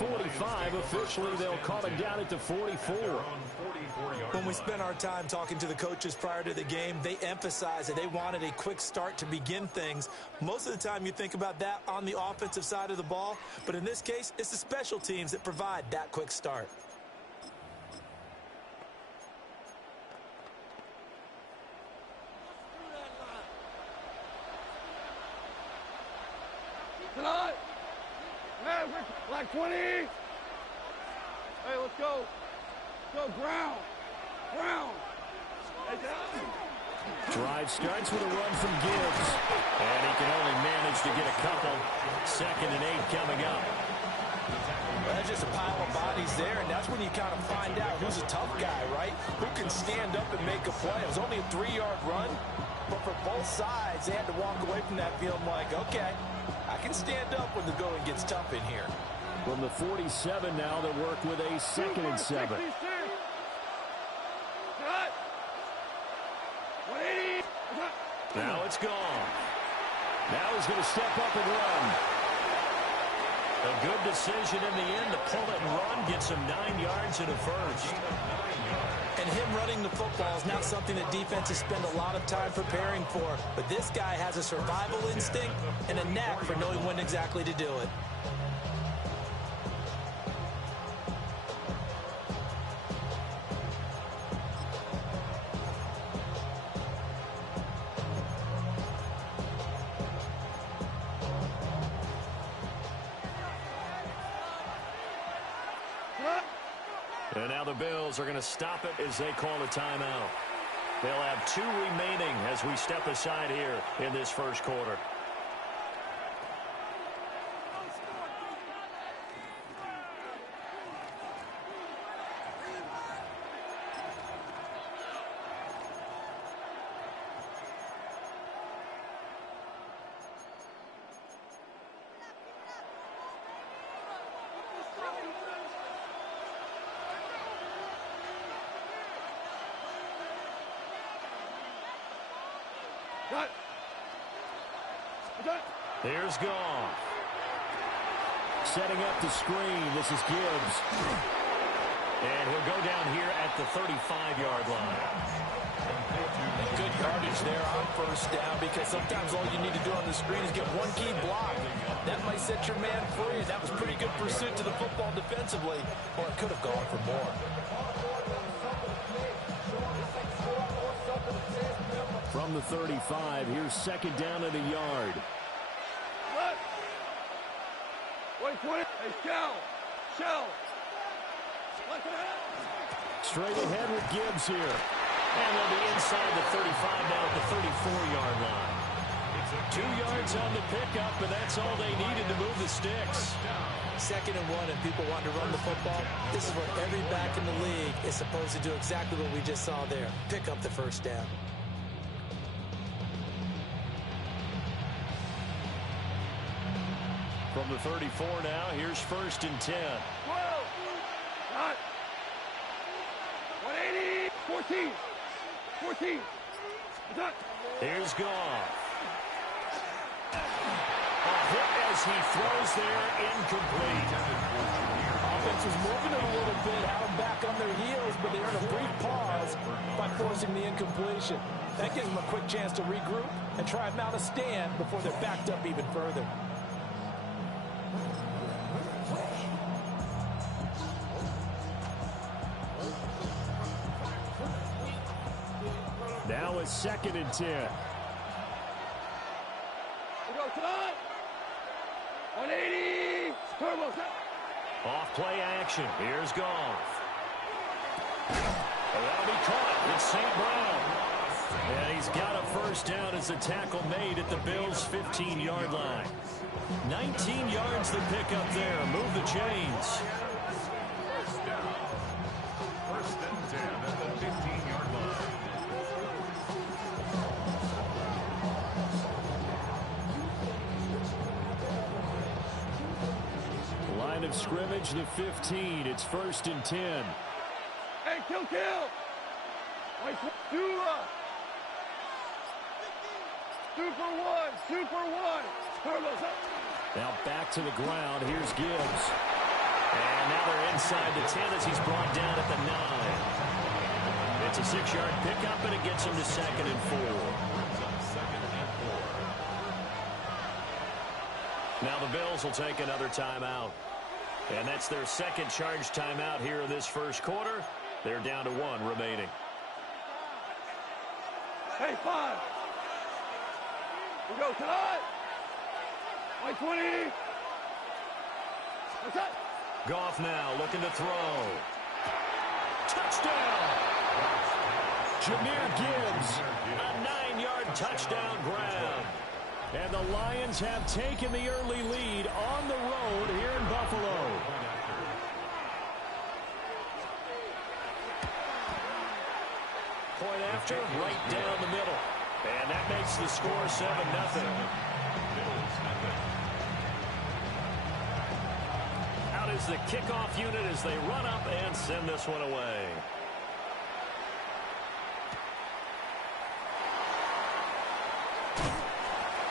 45. Officially, they'll call it down at the 44. When we spent our time talking to the coaches prior to the game, they emphasized that they wanted a quick start to begin things. Most of the time you think about that on the offensive side of the ball, but in this case, it's the special teams that provide that quick start. Tonight, like 20. Hey, let's go. Go, ground. Hey, down. Drive starts with a run from Gibbs. And he can only manage to get a couple. 2nd and 8 coming up. Well, that's just a pile of bodies there, and that's when you kind of find out who's a tough guy, right? Who can stand up and make a play. It was only a 3-yard run, but for both sides, they had to walk away from that feeling like, okay, I can stand up when the going gets tough in here. From the 47 now, they work with a 2nd and 7. Now it's gone. Now he's going to step up and run. A good decision in the end to pull it and run. Gets him 9 yards and a first. And him running the football is not something that defenses spend a lot of time preparing for. But this guy has a survival instinct and a knack for knowing when exactly to do it. And now the Bills are going to stop it as they call a timeout. They'll have 2 remaining as we step aside here in this first quarter. Here's Goff. Setting up the screen. This is Gibbs. And he'll go down here at the 35-yard line. Good yardage there on first down, because sometimes all you need to do on the screen is get one key block. That might set your man free. That was pretty good pursuit to the football defensively, or it could have gone for more. From the 35, here's 2nd down and a yard. Wait, hey, shell. Straight ahead with Gibbs here. And they'll be inside the 35 now at the 34-yard line. 2 yards on the pickup, and that's all they needed to move the sticks. 2nd and 1, and people want to run the football. This is what every back in the league is supposed to do, exactly what we just saw there. Pick up the first down. From the 34 now, here's 1st and 10. 12. 180. 14. Here's Goff. A hit as he throws there, incomplete. Offense was moving it a little bit, had them back on their heels, but they earned a brief pause by forcing the incompletion. That gives them a quick chance to regroup and try and mount a stand before they're backed up even further. Now it's 2nd and 10. We go tonight. 180. Turbo. Off play action. Here's Goff. That'll be caught. It's St. Brown. And he's got a first down as the tackle made at the Bills' 15-yard line. 19 yards to pick up there. Move the chains. First and 10 at the 15-yard line. Line of scrimmage, the 15. It's 1st and 10. Hey, kill. Wait, Super one. Turbo's up. Now back to the ground. Here's Gibbs. And now they're inside the 10 as he's brought down at the 9. It's a 6-yard pickup, and it gets him to 2nd and 4. Now the Bills will take another timeout. And that's their second charge timeout here in this first quarter. They're down to 1 remaining. Hey, 5. We go tonight. 120. What's that? Goff now looking to throw. Touchdown! Jahmyr Gibbs, a 9-yard touchdown grab. And the Lions have taken the early lead on the road here in Buffalo. Point after, right down the middle. And that makes the score 7-0. Out is the kickoff unit as they run up and send this one away.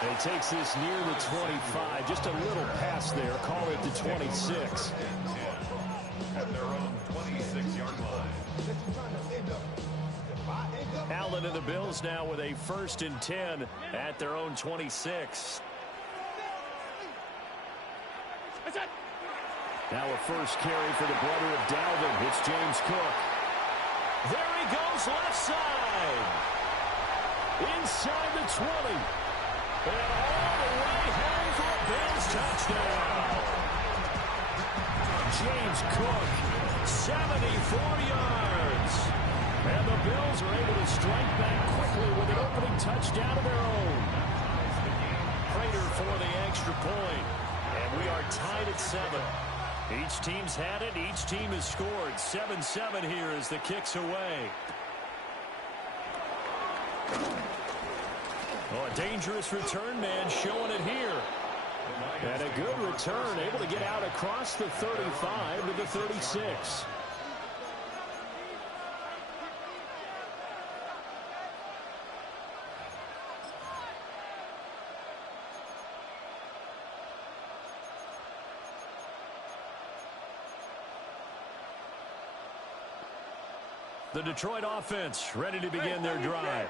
And he takes this near the 25. Just a little pass there. Call it the 26. At their own 26-yard line. Allen and the Bills now with a 1st and 10 at their own 26. Now a first carry for the brother of Dalvin. It's James Cook. There he goes left side. Inside the 20. And all the way home for a Bills touchdown. James Cook, 74 yards. And the Bills are able to strike back quickly with an opening touchdown of their own. Prater for the extra point. And we are tied at 7. Each team's had it. Each team has scored. 7-7 here as the kick's away. Oh, a dangerous return man showing it here. And a good return, able to get out across the 35 to the 36. The Detroit offense ready to begin their drive.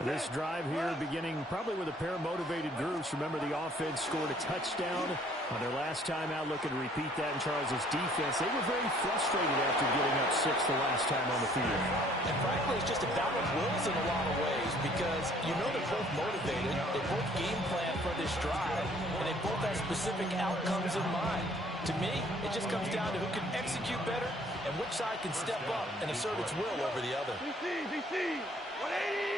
This drive here beginning probably with a pair of motivated groups. Remember, the offense scored a touchdown on their last time out. Looking to repeat that in Charles's defense. They were very frustrated after getting up 6 the last time on the field. And frankly, it's just a battle of wills in a lot of ways because you know they're both motivated. They both game plan for this drive, and they both have specific outcomes in mind. To me, it just comes down to who can execute better and which side can step up and assert its will over the other. DC, 180.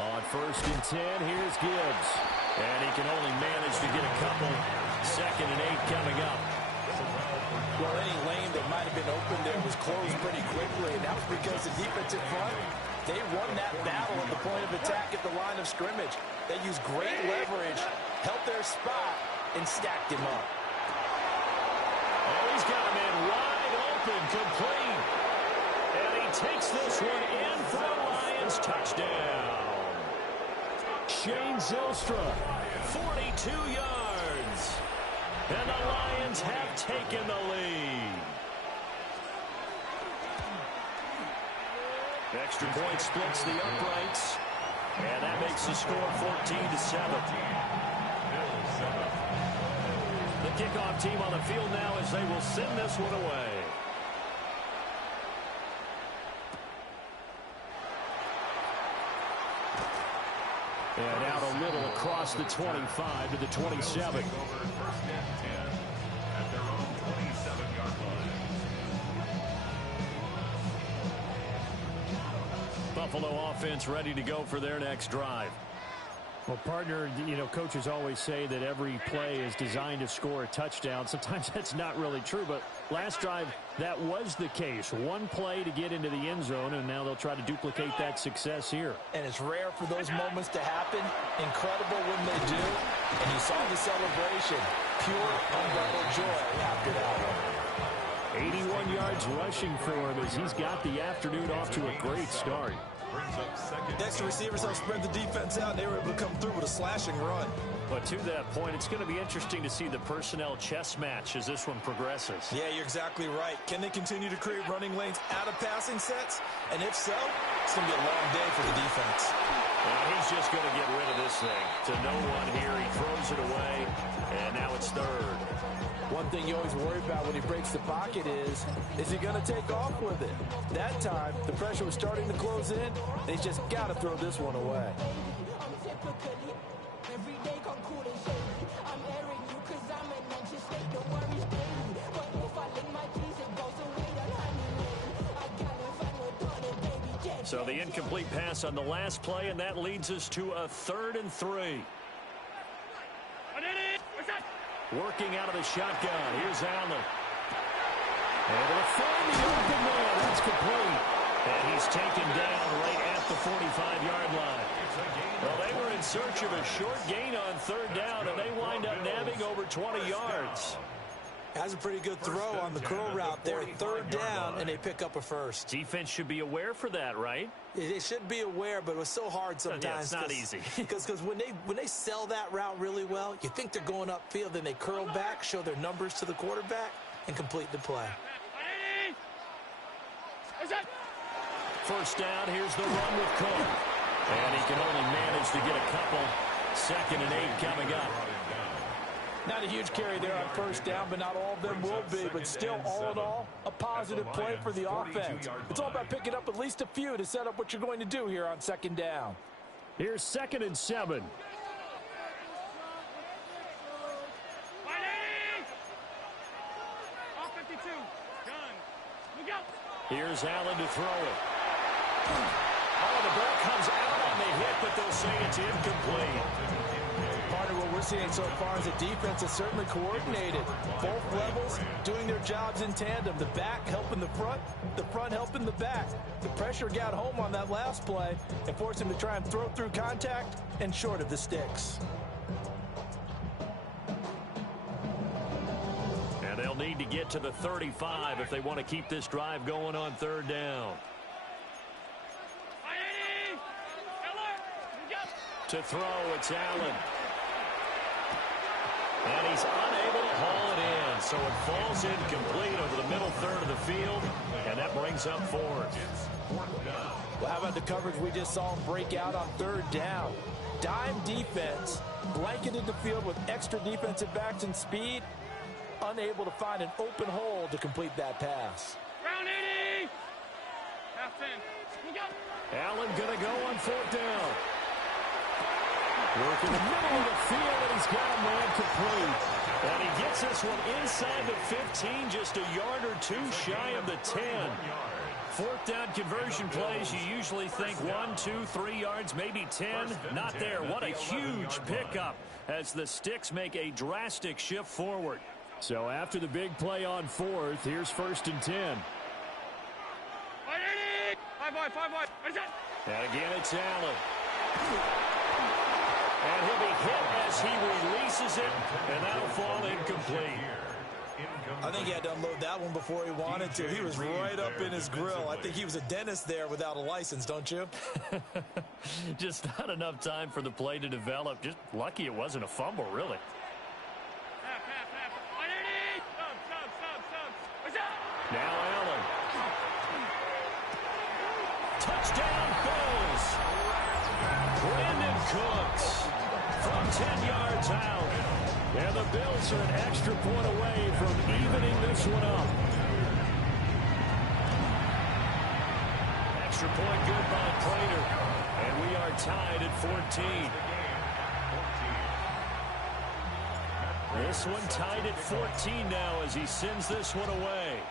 On 1st and 10, here's Gibbs. And he can only manage to get a couple. 2nd and 8 coming up. Well, any lane that might have been open there was closed pretty quickly, and that was because the defensive front, they won that battle at the point of attack at the line of scrimmage. They used great leverage, held their spot, and stacked him up. Oh, he's got a man wide open, complete. And he takes this one in for a Lions touchdown. Shane Zylstra, 42 yards. And the Lions have taken the lead. Extra point splits the uprights. And that makes the score 14-7. The kickoff team on the field now as they will send this one away. And out a little across the 25 to the 27. Buffalo offense ready to go for their next drive. Well, partner, you know, coaches always say that every play is designed to score a touchdown. Sometimes that's not really true, but last drive, that was the case. One play to get into the end zone, and now they'll try to duplicate that success here. And it's rare for those moments to happen. Incredible when they do. And you saw the celebration. Pure, unbridled joy after that one. 81 yards rushing for him as he's got the afternoon off to a great start. brings up second. Next, the receivers helped spread the defense out, and they were able to come through with a slashing run. But to that point, it's going to be interesting to see the personnel chess match as this one progresses. Yeah, you're exactly right. Can they continue to create running lanes out of passing sets? And if so, it's going to be a long day for the defense. Well, he's just going to get rid of this thing. To no one here, he throws it away, and now it's third. One thing you always worry about when he breaks the pocket is he going to take off with it? That time, the pressure was starting to close in. They just got to throw this one away. So the incomplete pass on the last play, and that leads us to a 3rd and 3. Working out of the shotgun. Here's Allen. Able to find the open man. That's complete. And he's taken down right at the 45-yard line. Well, they were in search of a short gain on 3rd down, and they wind up nabbing over 20 yards. Has a pretty good throw on the curl route there. 3rd down, and they pick up a first. Defense should be aware for that, right? They should be aware, but it was so hard sometimes. Yeah, it's not easy. Because when they sell that route really well, you think they're going upfield, then they curl back, show their numbers to the quarterback, and complete the play. First down, here's the run with Cook. And he can only manage to get a couple. 2nd and 8 coming up. Not a huge carry there on first down, but not all of them will be. But still, all in all, a positive play for the offense. It's all about picking up at least a few to set up what you're going to do here on 2nd down. Here's 2nd and 7. Here's Allen to throw it. Oh, the ball comes out on the hit, but they'll say it's incomplete. Part of what we're seeing so far is the defense is certainly coordinated. Both levels doing their jobs in tandem. The back helping the front helping the back. The pressure got home on that last play and forced him to try and throw through contact and short of the sticks. And they'll need to get to the 35 if they want to keep this drive going on 3rd down. To throw, it's Allen. And he's unable to haul it in, so it falls incomplete over the middle 3rd of the field, and that brings up 4th. Well, how about the coverage we just saw him break out on 3rd down? Dime defense, blanketed the field with extra defensive backs and speed, unable to find an open hole to complete that pass. Round 80! Half 10. Allen going to go on 4th down. Working the middle of the field, and he's got a man complete. And he gets this one inside the 15, just a yard or two shy of the 10. 4th down conversion plays, you usually think 1, 2, 3 yards, maybe 10. Not there. What a huge pickup as the Sticks make a drastic shift forward. So after the big play on 4th, here's 1st and 10. 5 wide. And again, it's Allen. And he'll be hit as he releases it, and that'll fall incomplete. I think he had to unload that one before he wanted to. He was right up in his grill. I think he was a dentist there without a license, don't you? Just not enough time for the play to develop. Just lucky it wasn't a fumble, really. Now Allen. Touchdown, Bills. Brandon Cooks from 10 yards out. And the Bills are an extra point away from evening this one up. Extra point good by Prater. And we are tied at 14. This one tied at 14 now as he sends this one away.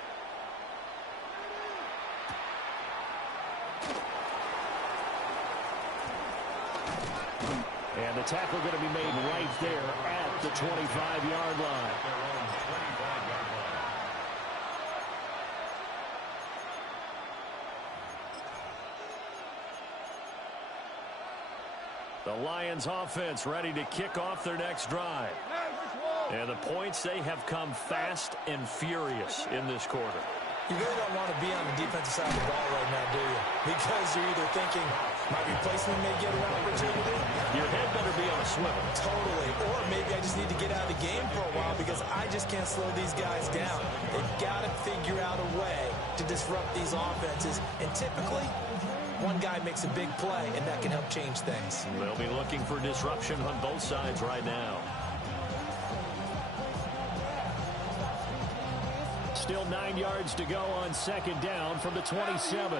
And the tackle going to be made right there at the 25-yard line. The Lions offense ready to kick off their next drive. And the points, they have come fast and furious in this quarter. You really don't want to be on the defensive side of the ball right now, do you? Because you're either thinking, my replacement may get an opportunity. Your head better be on a swivel. Totally. Or maybe I just need to get out of the game for a while because I just can't slow these guys down. They've got to figure out a way to disrupt these offenses. And typically, one guy makes a big play, and that can help change things. They'll be looking for disruption on both sides right now. Still 9 yards to go on second down from the 27.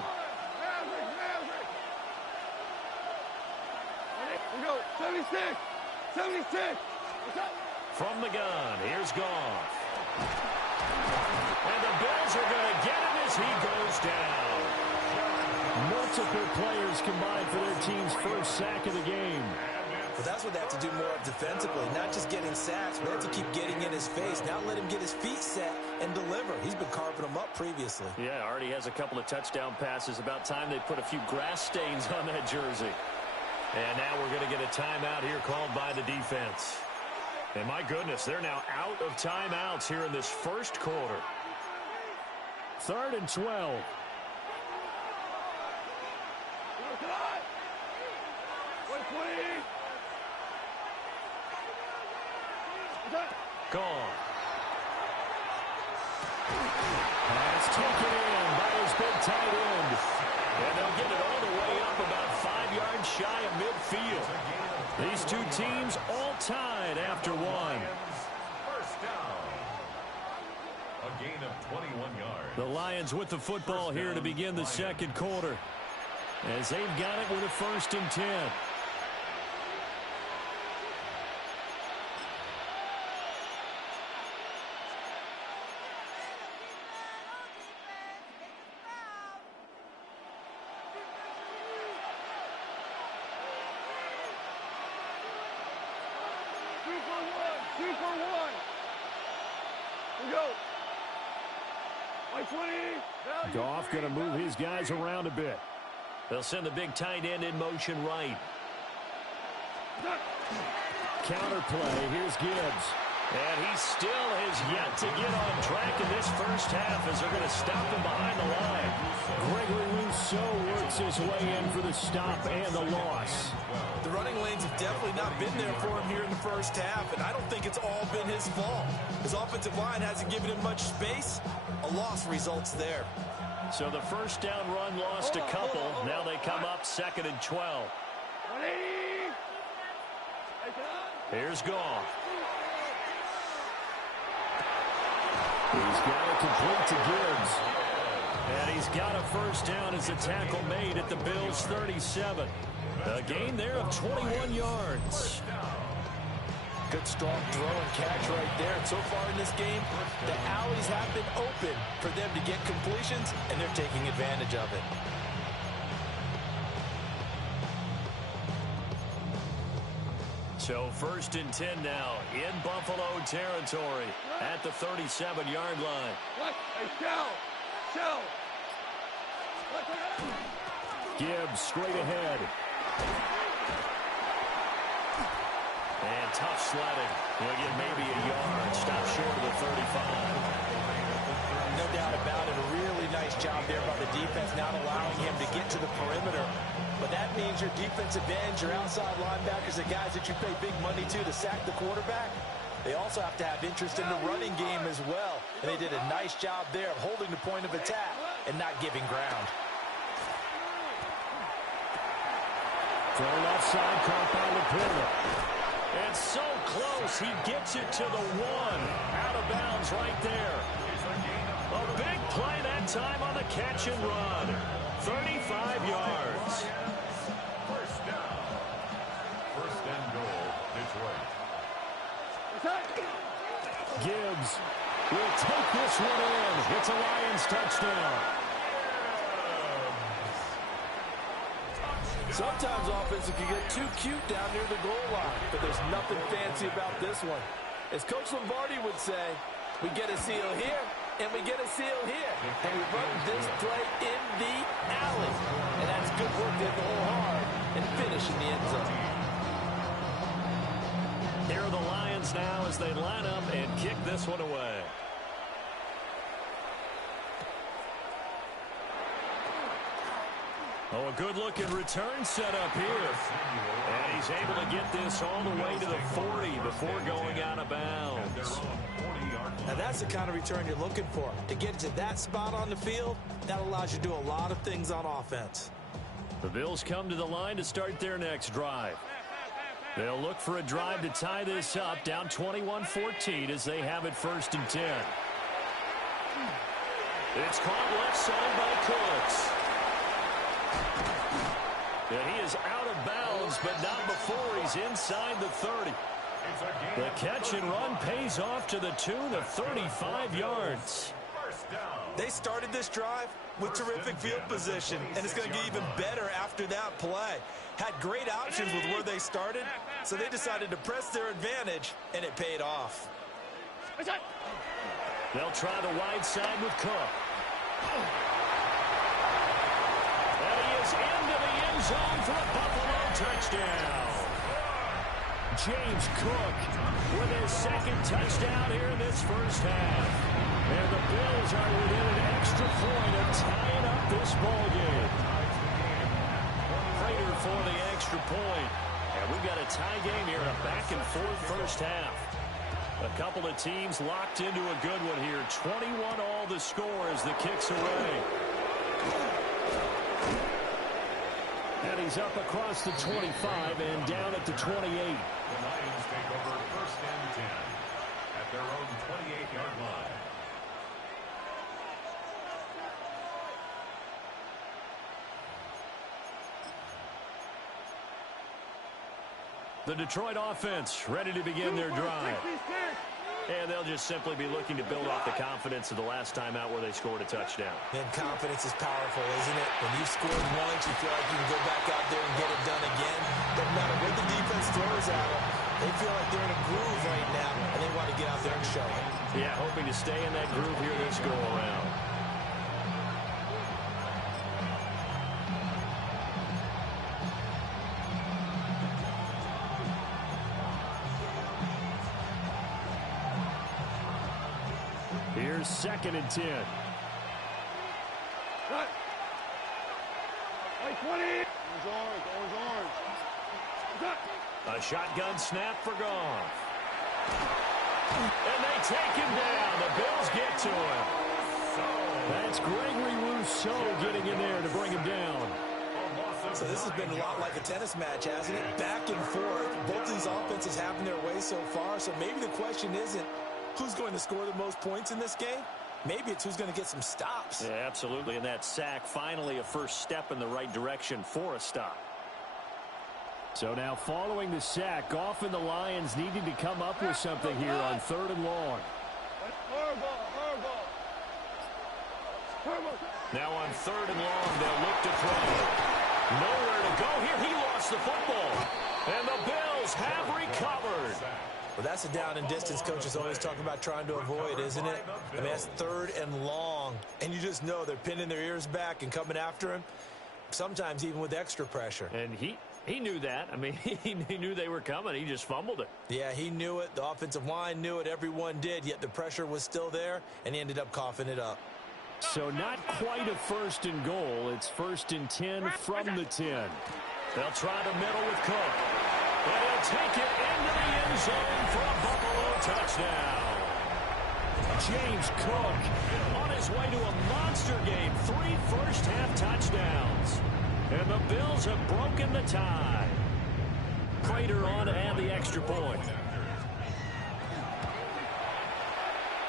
We go, 76, 76. From the gun, here's Goff. And the Bills are going to get him as he goes down. Multiple players combined for their team's first sack of the game. But that's what they have to do more of defensively, not just getting sacks, but they have to keep getting in his face. Now let him get his feet set and deliver. He's been carving them up previously. Yeah, already has a couple of touchdown passes. About time they put a few grass stains on that jersey. And now we're going to get a timeout here called by the defense. And my goodness, they're now out of timeouts here in this first quarter. 3rd and 12. Gone. Pass taken in by his big tight end. And they'll get it all the way up about 5 yards shy of midfield. These two teams all tied after one. First down. A gain of 21 yards. The Lions with the football here to begin the second quarter, as they've got it with a 1st and 10. Goff going to move his guys around a bit. They'll send the big tight end in motion right. Counter play. Here's Gibbs. And he still has yet to get on track in this first half as they're going to stop him behind the line. Gregory Rousseau works his way in for the stop and the loss. The running lanes have definitely not been there for him here in the first half, and I don't think it's all been his fault. His offensive line hasn't given him much space. A loss results there. So the first down run lost a couple. Now they come up 2nd and 12. Here's Goff. He's got it complete to Gibbs. And he's got a first down as a tackle made at the Bills' 37. A gain there of 21 yards. Good strong throw and catch right there. And so far in this game, the alleys have been open for them to get completions, and they're taking advantage of it. So 1st and 10 now in Buffalo territory at the 37-yard line. Gibbs straight ahead. And tough sledding. He'll get maybe a yard. Stop short of the 35. No doubt about it. A really nice job there by the defense, not allowing him to get to the perimeter. But that means your defensive ends, your outside linebackers, the guys that you pay big money to sack the quarterback, they also have to have interest in the running game as well. And they did a nice job there of holding the point of attack and not giving ground. Throw left side, caught by Laporta. And so close, he gets it to the 1. Out of bounds right there. A big play that time on the catch and run. 35 yards. First down. 1st and goal, Detroit. Gibbs will take this one in. It's a Lions touchdown. Sometimes offenses can get too cute down near the goal line, but there's nothing fancy about this one. As Coach Lombardi would say, we get a seal here, and we get a seal here. And we run this play in the alley. And that's good work to hit the hole hard and finish in the end zone. Here are the Lions now as they line up and kick this one away. Oh, a good-looking return set up here. And he's able to get this all the way to the 40 before going out of bounds. Now, that's the kind of return you're looking for. To get to that spot on the field, that allows you to do a lot of things on offense. The Bills come to the line to start their next drive. They'll look for a drive to tie this up, down 21-14 as they have it 1st and 10. It's caught left side by Cooks. And he is out of bounds, but not before he's inside the 30. The catch and run pays off to the tune of 35 yards. They started this drive with terrific field position, and it's going to get even better after that play. Had great options with where they started, so they decided to press their advantage, and it paid off. They'll try the wide side with Cook. And he is into the end zone for a Buffalo touchdown. James Cook with his 2nd touchdown here in this first half. And the Bills are within an extra point of tying up this ball game. Prater for the extra point. And we've got a tie game here, a back-and-forth first half. A couple of teams locked into a good one here. 21 all the score as the kick's away. And he's up across the 25 and down at the 28. The Lions take over 1st and 10 at their own 28-yard line. The Detroit offense ready to begin their drive. And they'll just simply be looking to build off the confidence of the last time out where they scored a touchdown. And confidence is powerful, isn't it? When you scored once, you feel like you can go back out there and get it done again. Doesn't matter what the defense throws at them. They feel like they're in a groove right now, and they want to get out there and show it. Yeah, hoping to stay in that groove here this go-around. Here's 2nd and 10. Cut. Like 20. Orange. Cut. A shotgun snap for Goff. And they take him down. The Bills get to him. That's Gregory Rousseau getting in there to bring him down. So this has been a lot like a tennis match, hasn't it? Back and forth. Both of these offenses having their way so far. So maybe the question isn't who's going to score the most points in this game. Maybe it's who's going to get some stops. Yeah, absolutely. And that sack, finally a first step in the right direction for a stop. So now following the sack, Goff and the Lions needing to come up with something here on 3rd and long. Now on 3rd and long, they'll look to throw. Nowhere to go here. He lost the football. And the Bills have recovered. Well, that's a down and distance coaches always talk about trying to avoid, isn't it? I mean, that's 3rd and long. And you just know they're pinning their ears back and coming after him, sometimes even with extra pressure. And he knew that. I mean, he knew they were coming. He just fumbled it. Yeah, he knew it. The offensive line knew it. Everyone did, yet the pressure was still there, and he ended up coughing it up. So not quite a 1st and goal. It's 1st and 10 from the 10. They'll try the middle with Cook. And he'll take it into the end zone for a Buffalo touchdown. James Cook on his way to a monster game. 3 first-half touchdowns. And the Bills have broken the tie. Prater on to add the extra point.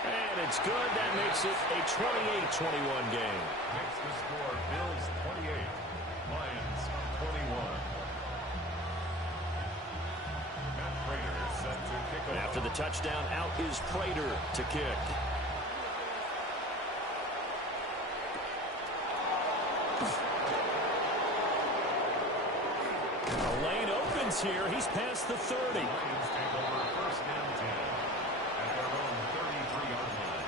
And it's good. That makes it a 28-21 game. Makes the score Bills 28, Lions 21. Matt Prater set to kick off. After the touchdown, out is Prater to kick. The lane opens here. He's past the 30. Lions take over 1st and 10 at their own 33-yard line.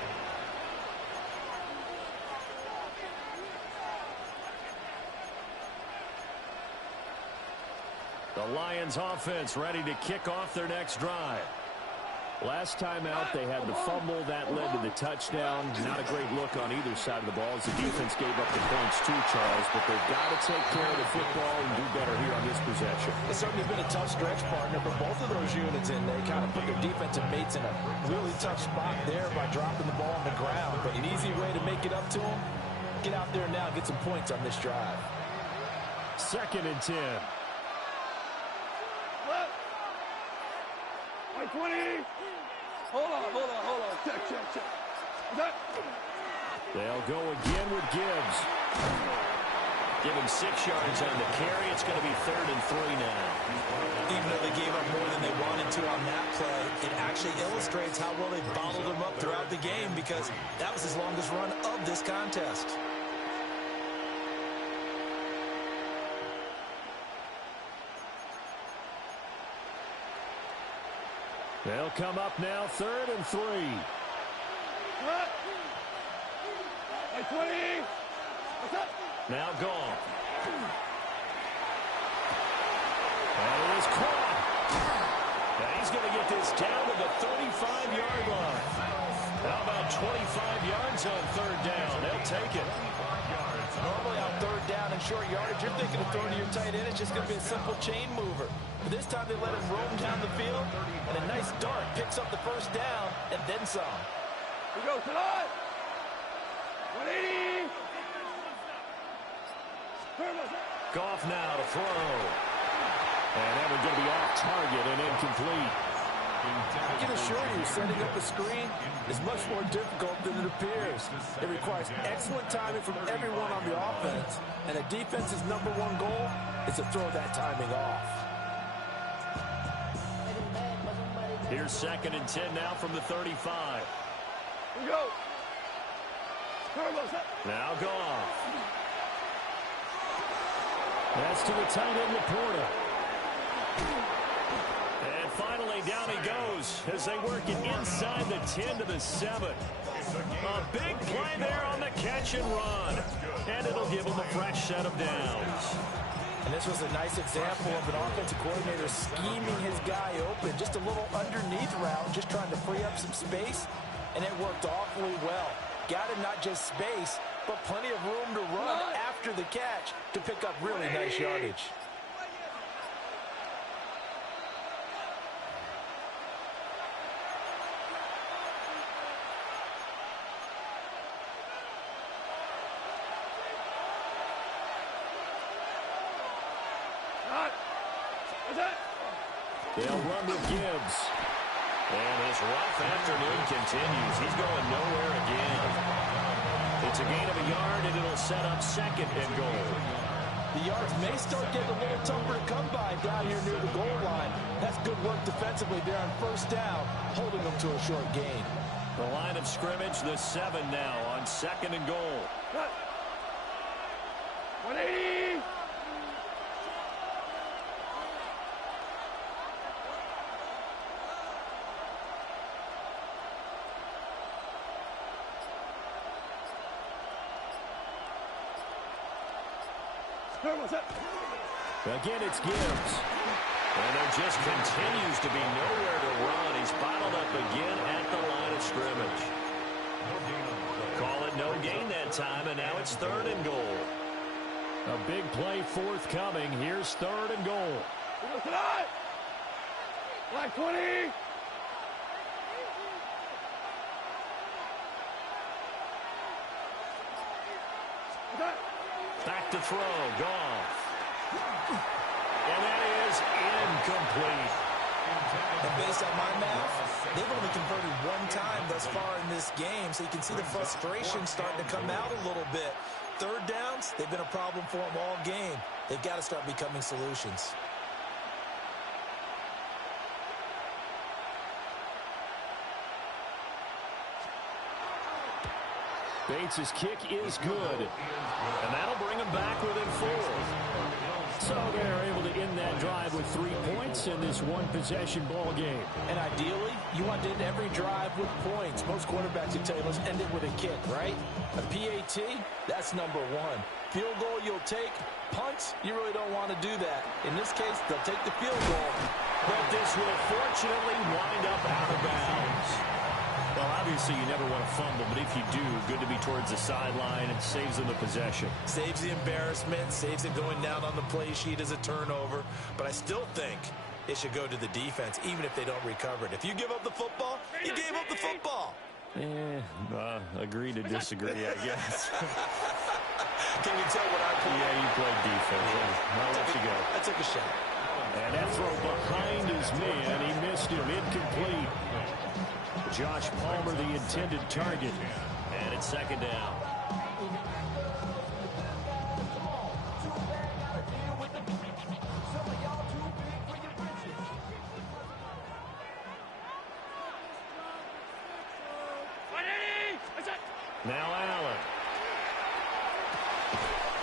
The Lions offense ready to kick off their next drive. Last time out, they had the fumble. That led to the touchdown. Not a great look on either side of the ball as the defense gave up the points too, Charles. But they've got to take care of the football and do better here on this possession. It's certainly been a tough stretch, partner, for both of those units, and they kind of put their defensive mates in a really tough spot there by dropping the ball on the ground. But an easy way to make it up to them, get out there now and get some points on this drive. 2nd and 10. What? 20. Hold on. Check. They'll go again with Gibbs. Give him 6 yards on the carry. It's going to be 3rd and 3 now. Even though they gave up more than they wanted to on that play, it actually illustrates how well they bottled them up throughout the game, because that was his longest run of this contest. They'll come up now, 3rd and 3. What? 20. What's up? Now gone. And it is caught. Now he's going to get this down to the 35-yard line. How about 25 yards on 3rd down? They'll take it. Normally on 3rd down and short yardage, you're thinking of throwing to your tight end. It's just going to be a simple chain mover. But this time they let him roam down the field, and a nice dart picks up the 1st down and then some. We go tonight. 180. Goff now to throw. And that one's going to be off target and incomplete. I can assure you, setting up a screen is much more difficult than it appears. It requires excellent timing from everyone on the offense, and a defense's #1 goal is to throw that timing off. Here's 2nd and 10 now from the 35. We go. Now Goff. That's to the tight end, Laporta. And finally, down he goes as they work it inside the 10 to the 7. A big play there on the catch and run. And it'll give him a fresh set of downs. And this was a nice example of an offensive coordinator scheming his guy open. Just a little underneath route, just trying to free up some space, and it worked awfully well. Got him not just space, but plenty of room to run after the catch to pick up really nice yardage. They'll run with Gibbs. And his rough afternoon continues. He's going nowhere again. It's a gain of a yard, and it'll set up 2nd and goal. The yards may start getting a little tougher to come by down here near the goal line. That's good work defensively there on 1st down, holding them to a short gain. The line of scrimmage, the 7 now on 2nd and goal. 180. Again, it's Gibbs. And there just continues to be nowhere to run. He's bottled up again at the line of scrimmage. Call it no gain that time, and now it's 3rd and goal. A big play forthcoming. Here's 3rd and goal. Black 20. Back to throw. Goff. And that is incomplete. And based on my math, they've only converted 1 time thus far in this game, so you can see the frustration starting to come out a little bit. 3rd downs, they've been a problem for them all game. They've got to start becoming solutions. Bates' kick is good. And that'll bring him back within 4. So they're able to end that drive with 3 points in this one-possession ball game. And ideally, you want to end every drive with points. Most quarterbacks would tell you, let's end it with a kick, right? A PAT, that's #1. Field goal you'll take. Punts, you really don't want to do that. In this case, they'll take the field goal. But this will fortunately wind up out of bounds. Well, obviously you never want to fumble, but if you do, good to be towards the sideline and saves them the possession. Saves the embarrassment, saves it going down on the play sheet as a turnover. But I still think it should go to the defense, even if they don't recover it. If you give up the football, you gave up the football. Agree to disagree, I guess. Can you tell what I played? Yeah, you played defense. I'll let you go. I took a shot. And that throw behind his man. He missed him. Incomplete. Josh Palmer, the intended target. And it's second down. Now Allen.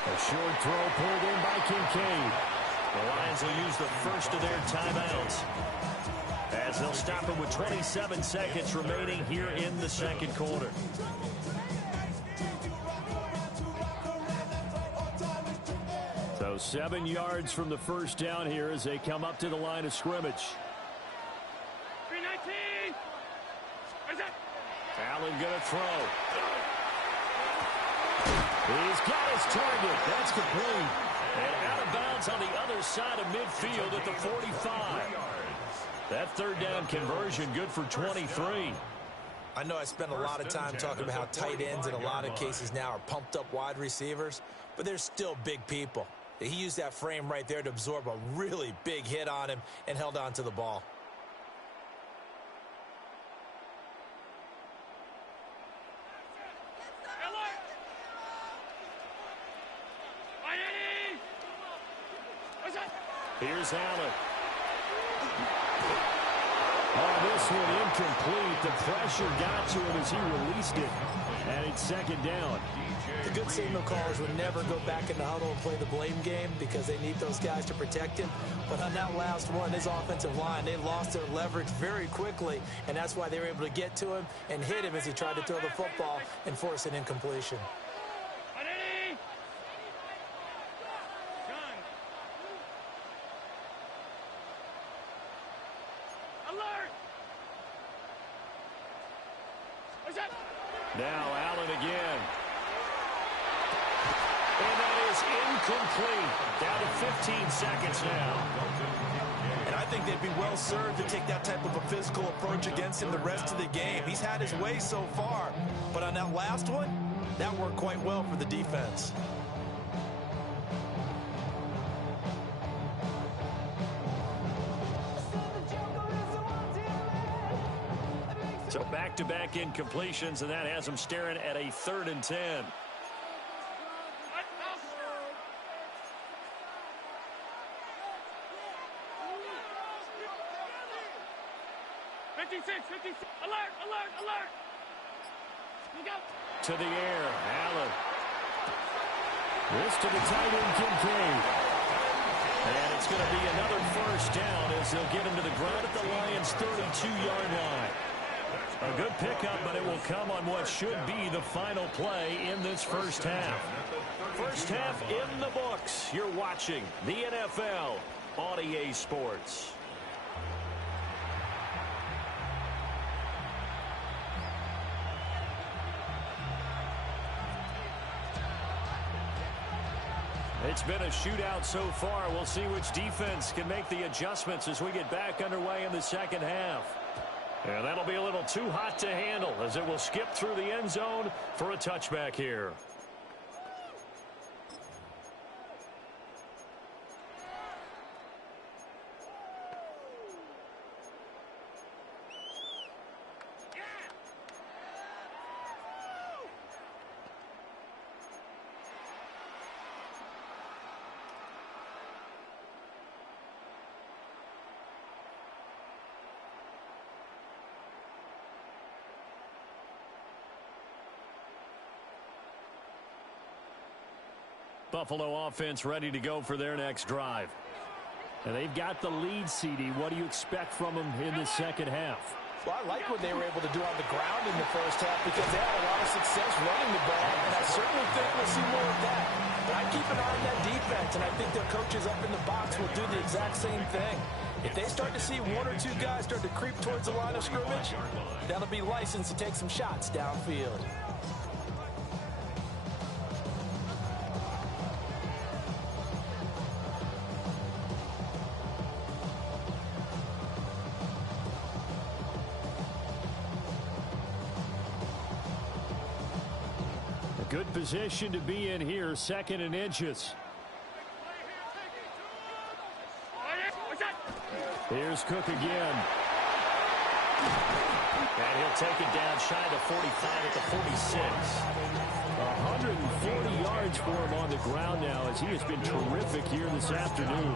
A short throw pulled in by Kincaid. The Lions will use the first of their timeouts, as they'll stop it with 27 seconds remaining here in the second quarter. So 7 yards from the first down here as they come up to the line of scrimmage. 319. Allen going to throw. He's got his target. That's complete. And out of bounds on the other side of midfield at the 45. That third down conversion good for 23. I know I spent a lot of time talking about how tight ends in a lot of cases now are pumped up wide receivers, but they're still big people. He used that frame right there to absorb a really big hit on him and held on to the ball. Here's Allen. Oh, this one incomplete. The pressure got to him as he released it. And it's second down. The good signal callers would never go back in the huddle and play the blame game because they need those guys to protect him. But on that last one, his offensive line, they lost their leverage very quickly, and that's why they were able to get to him and hit him as he tried to throw the football and force an incompletion. Now Allen again. And that is incomplete. Down to 15 seconds now. And I think they'd be well served to take that type of a physical approach against him the rest of the game. He's had his way so far, but on that last one, that worked quite well for the defense. So back-to-back incompletions, and that has them staring at a 3rd and 10. Alert! You go. To the air, Allen. This to the tight end, Kincaid. And it's going to be another first down as they'll get him to the ground at the Lions' 32-yard line. A good pickup, but it will come on what should be the final play in this first half. First half in the books. You're watching the NFL on EA Sports. It's been a shootout so far. We'll see which defense can make the adjustments as we get back underway in the second half. And that'll be a little too hot to handle as it will skip through the end zone for a touchback here. Buffalo offense ready to go for their next drive. And they've got the lead, CD. What do you expect from them in the second half? Well, I like what they were able to do on the ground in the first half because they had a lot of success running the ball, and I certainly think we'll see more of that. But I keep an eye on that defense, and I think their coaches up in the box will do the exact same thing. If they start to see one or two guys start to creep towards the line of scrimmage, that'll be licensed to take some shots downfield. Good position to be in here, 2nd and inches. Here's Cook again. And he'll take it down shy of 45 at the 46. 140 yards for him on the ground now as he has been terrific here this afternoon.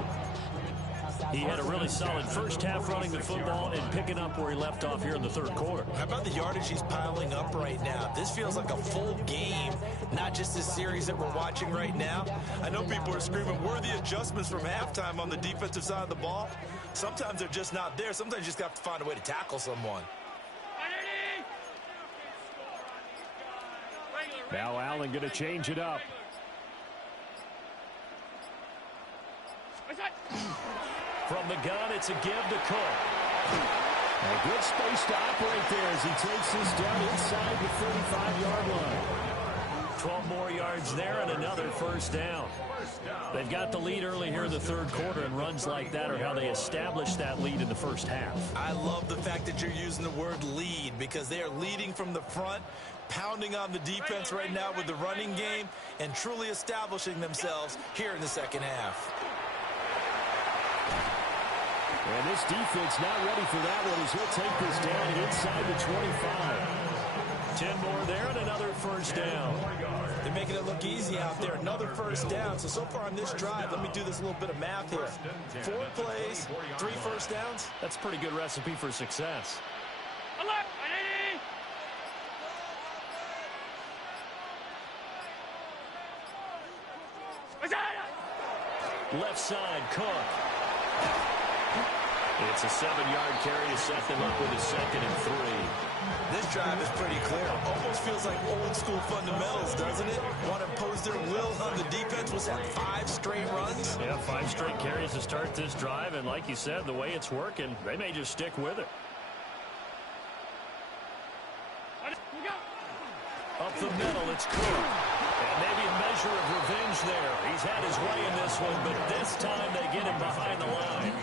He had a really solid first half running the football and picking up where he left off here in the 3rd quarter. How about the yardage he's piling up right now? This feels like a full game, not just this series that we're watching right now. I know people are screaming, where are the adjustments from halftime on the defensive side of the ball? Sometimes they're just not there. Sometimes you just have to find a way to tackle someone. Now Allen going to change it up. From the gun, it's a give to Cook. A good space to operate there as he takes this down inside the 35-yard line. 12 more yards there and another first down. They've got the lead early here in the 3rd quarter, and runs like that are how they established that lead in the first half. I love the fact that you're using the word lead because they are leading from the front, pounding on the defense right now with the running game, and truly establishing themselves here in the 2nd half. And this defense not ready for that one as he'll take this down inside the 25. 10 more there and another first down. They're making it look easy out there. Another first down. So far on this drive, let me do this little bit of math here. 4 plays, 3 first downs. That's a pretty good recipe for success. Alert! Left side, Cook. It's a 7-yard carry to set them up with a 2nd and 3. This drive is pretty clear. Almost feels like old school fundamentals, doesn't it? Want to impose their will on the defense. Was that 5 straight runs? Yeah, 5 straight carries to start this drive. And like you said, the way it's working, they may just stick with it. Up the middle, it's Cook. And maybe a measure of revenge there. He's had his way in this one, but this time they get him behind the line.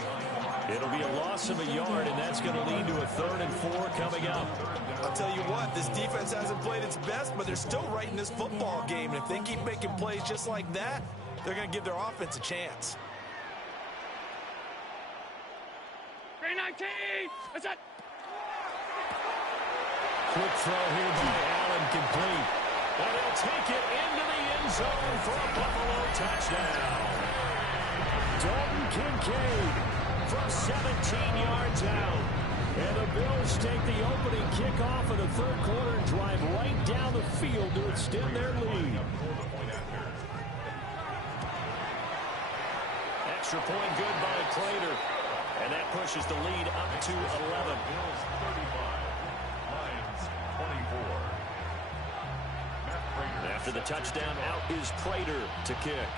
It'll be a loss of a yard, and that's going to lead to a 3rd and 4 coming up. I'll tell you what, this defense hasn't played its best, but they're still right in this football game. And if they keep making plays just like that, they're going to give their offense a chance. 319! What's that? Quick throw here by Allen, complete. And he'll take it into the end zone for a Buffalo touchdown. Dalton Kincaid From 17 yards out. And the Bills take the opening kickoff of the 3rd quarter and drive right down the field to extend their lead. Extra point good by Prater. And that pushes the lead up to 11. Bills 35, Lions 24. After the touchdown, out is Prater to kick.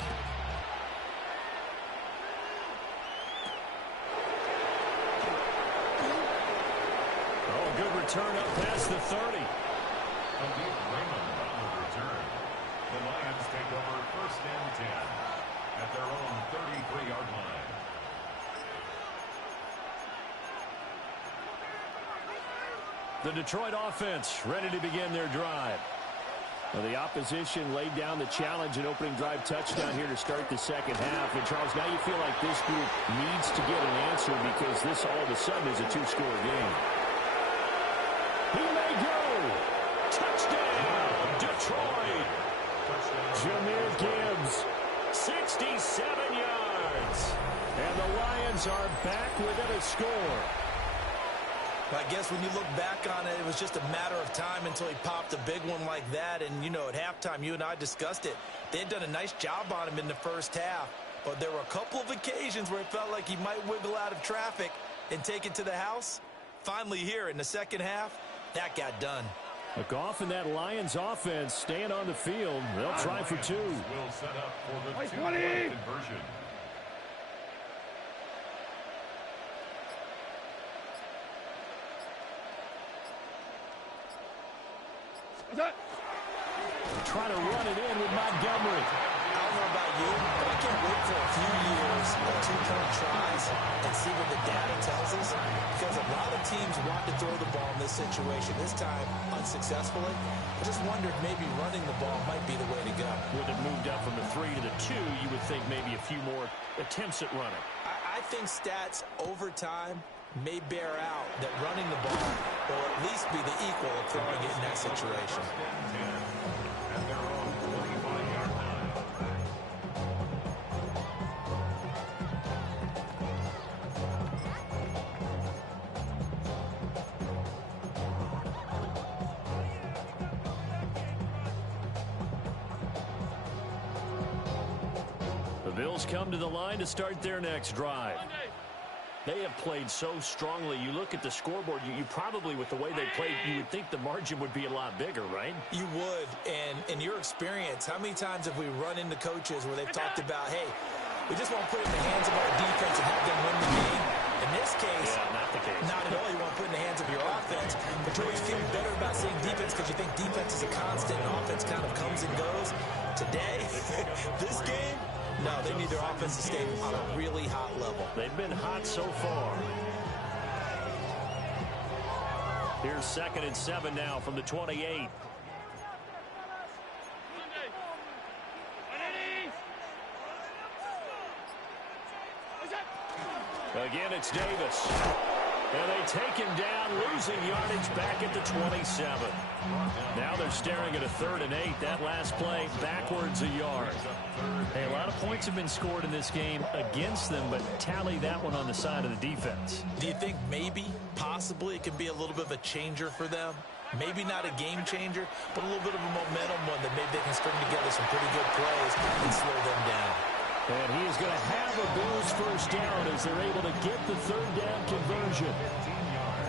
Good return up past the 30. Raymond on the return. The Lions take over 1st and 10 at their own 33-yard line. The Detroit offense ready to begin their drive. Well, the opposition laid down the challenge and opening drive touchdown here to start the 2nd half. And, Charles, now you feel like this group needs to get an answer because this all of a sudden is a 2-score game. He may go. Touchdown, Detroit. Jahmyr Gibbs. 67 yards. And the Lions are back within a score. I guess when you look back on it, it was just a matter of time until he popped a big one like that. And, you know, at halftime, you and I discussed it. They had done a nice job on him in the first half. But there were a couple of occasions where it felt like he might wiggle out of traffic and take it to the house. finally here in the second half, that got done. A Goff and that Lions offense staying on the field. They'll try for two. Will set up for the two-point conversion. Trying to run it in with Montgomery. I don't know about you, but I can't wait for a few years of two-point tries and see what the data tells us, because a lot of teams want to throw the ball in this situation, this time unsuccessfully. I just wondered maybe running the ball might be the way to go. With it moved up from the 3 to the 2, you would think maybe a few more attempts at running. I think stats over time may bear out that running the ball will at least be the equal of throwing it in that situation. At their own 45-yard line. The Bills come to the line to start their next drive. They have played so strongly. You look at the scoreboard, you probably, with the way they played, you would think the margin would be a lot bigger, right? You would. And in your experience, how many times have we run into coaches where they've talked about, hey, we just want to put it in the hands of our defense and have them win the game? In this case, not the case. Not at all. You want to put it in the hands of your offense, but you always feel better about saying defense because you think defense is a constant and offense kind of comes and goes. Today, this game, no, they need their offense to stay on a really hot level. They've been hot so far. Here's 2nd and 7 now from the 28. Again, it's Davis. And they take him down, losing yardage back at the 27. Now they're staring at a 3rd and 8. That last play, backwards a yard. Hey, a lot of points have been scored in this game against them, but tally that one on the side of the defense. Do you think maybe, possibly, it can be a little bit of a changer for them? Maybe not a game changer, but a little bit of a momentum one that maybe they can string together some pretty good plays and slow them down. And he is going to have a Bills first down as they're able to get the 3rd down conversion.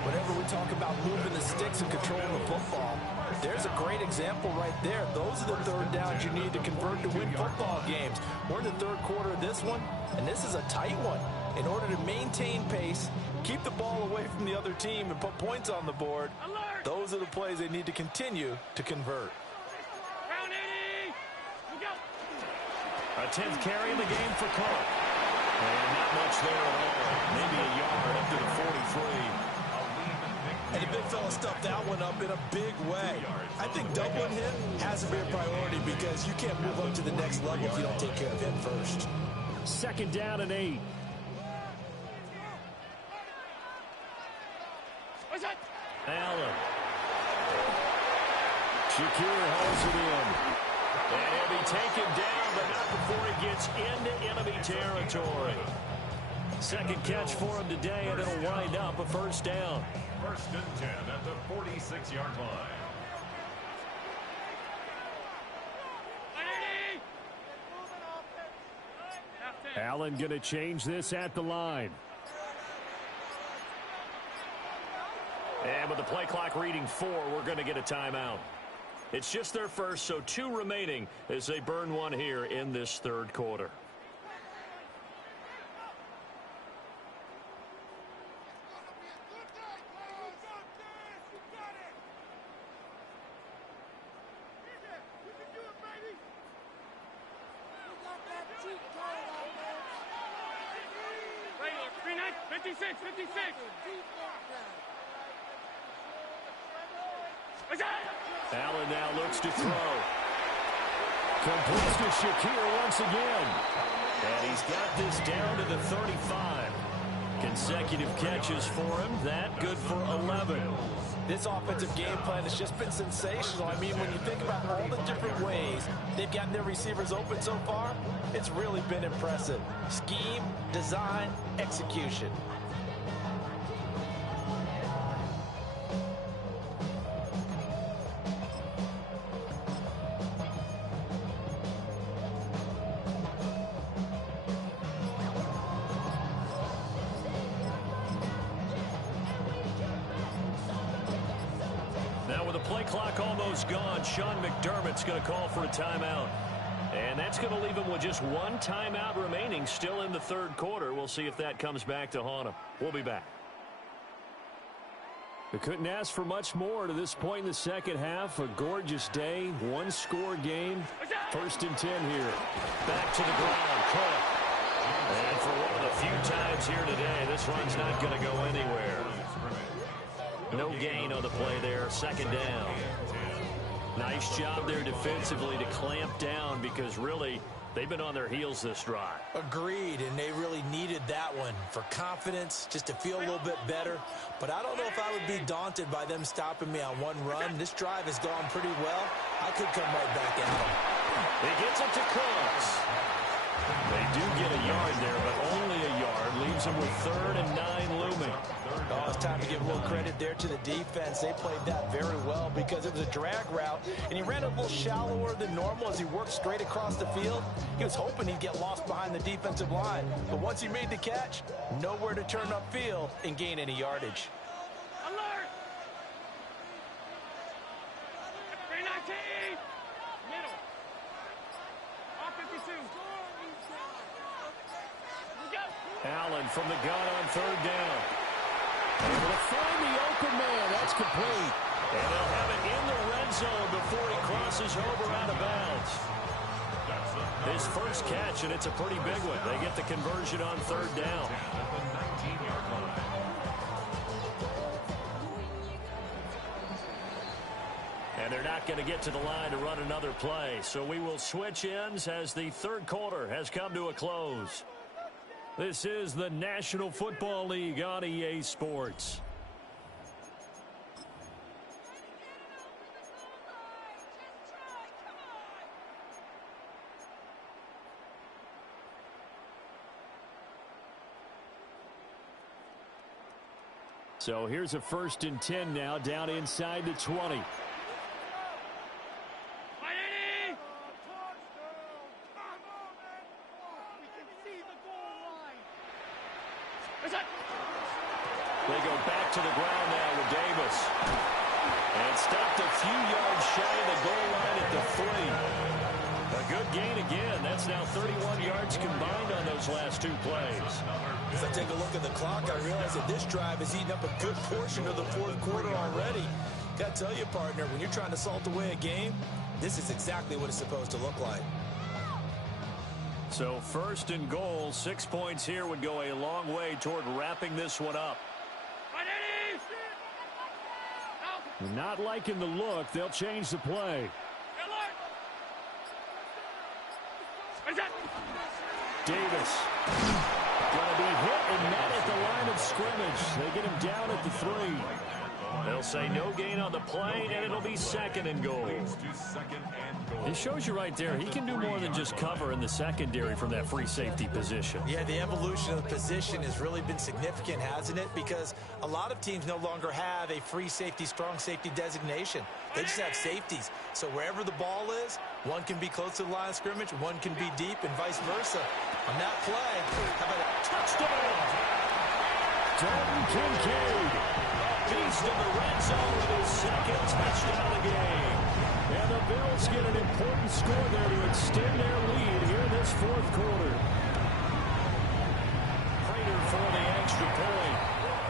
Whenever we talk about moving the sticks and controlling the football, there's a great example right there. Those are the 3rd downs you need to convert to win football games. We're in the 3rd quarter of this one, and this is a tight one. In order to maintain pace, keep the ball away from the other team, and put points on the board, those are the plays they need to continue to convert. A 10th carry in the game for Cook. And not much there at all. Maybe a yard up to the 43. And the big fella stuffed that one up in a big way. I think doubling him has to be a priority because you can't move up to the next level if you don't take care of him first. 2nd down and 8. Allen. Shakir holds it in. And he'll be taken down, but not before he gets into enemy territory. 2nd catch for him today, and it'll wind up a 1st down. 1st and 10 at the 46-yard line. Allen going to change this at the line. And with the play clock reading 4, we're going to get a timeout. It's just their first, so 2 remaining as they burn one here in this 3rd quarter. Regular, 56, 56. Allen now looks to throw. Completes to Shakir once again. And he's got this down to the 35. Consecutive catches for him. That good for 11. This offensive game plan has just been sensational. I mean, when you think about all the different ways they've gotten their receivers open so far, it's really been impressive. Scheme, design, execution. with the play clock almost gone, Sean McDermott's going to call for a timeout. And that's going to leave him with just one timeout remaining still in the third quarter. We'll see if that comes back to haunt him. We'll be back. We couldn't ask for much more to this point in the second half. A gorgeous day, one-score game. 1st and 10 here. Back to the ground. Cook. And for one of the few times here today, this run's not going to go anywhere. No gain on the play there. 2nd down. Nice job there defensively to clamp down because really they've been on their heels this drive. Agreed, and they really needed that one for confidence, just to feel a little bit better. But I don't know if I would be daunted by them stopping me on one run. This drive has gone pretty well. I could come right back at them. He gets it to Cooks. They do get a yard there, but only a yard. Leaves them with 3rd and 9 looming. Oh, it's time to give a little credit there to the defense. They played that very well because it was a drag route, and he ran a little shallower than normal as he worked straight across the field. He was hoping he'd get lost behind the defensive line, but once he made the catch, nowhere to turn upfield and gain any yardage. Alert! 319! Middle. R52. Allen from the gun on 3rd down. Able to find the open man. That's complete. And they'll have it in the red zone before he crosses over out of bounds. His first catch, and it's a pretty big one. They get the conversion on 3rd down. And they're not going to get to the line to run another play. So we will switch ends as the third quarter has come to a close. This is the National Football League on EA Sports. So here's a 1st and 10 now, down inside the 20. They go back to the ground now with Davis. And stopped a few yards shy of the goal line at the 3. A good gain again. That's now 31 yards combined on those last 2 plays. As I take a look at the clock, I realize that this drive has eaten up a good portion of the 4th quarter already. Got to tell you, partner, when you're trying to salt away a game, this is exactly what it's supposed to look like. So 1st and goal, 6 points here would go a long way toward wrapping this one up. Not liking the look. They'll change the play. Davis. Going to be hit and not at the line of scrimmage. They get him down at the 3. They'll say no gain on the play, and it'll be 2nd and goal. It shows you right there, he can do more than just cover in the secondary from that free safety position. Yeah, the evolution of the position has really been significant, hasn't it? Because a lot of teams no longer have a free safety, strong safety designation. They just have safeties. So wherever the ball is, one can be close to the line of scrimmage, one can be deep, and vice versa. On that play, how about a touchdown? Dalton Kincaid. Beast in the red zone with his 2nd touchdown of the game. And the Bills get an important score there to extend their lead here in this 4th quarter. Prater for the extra point.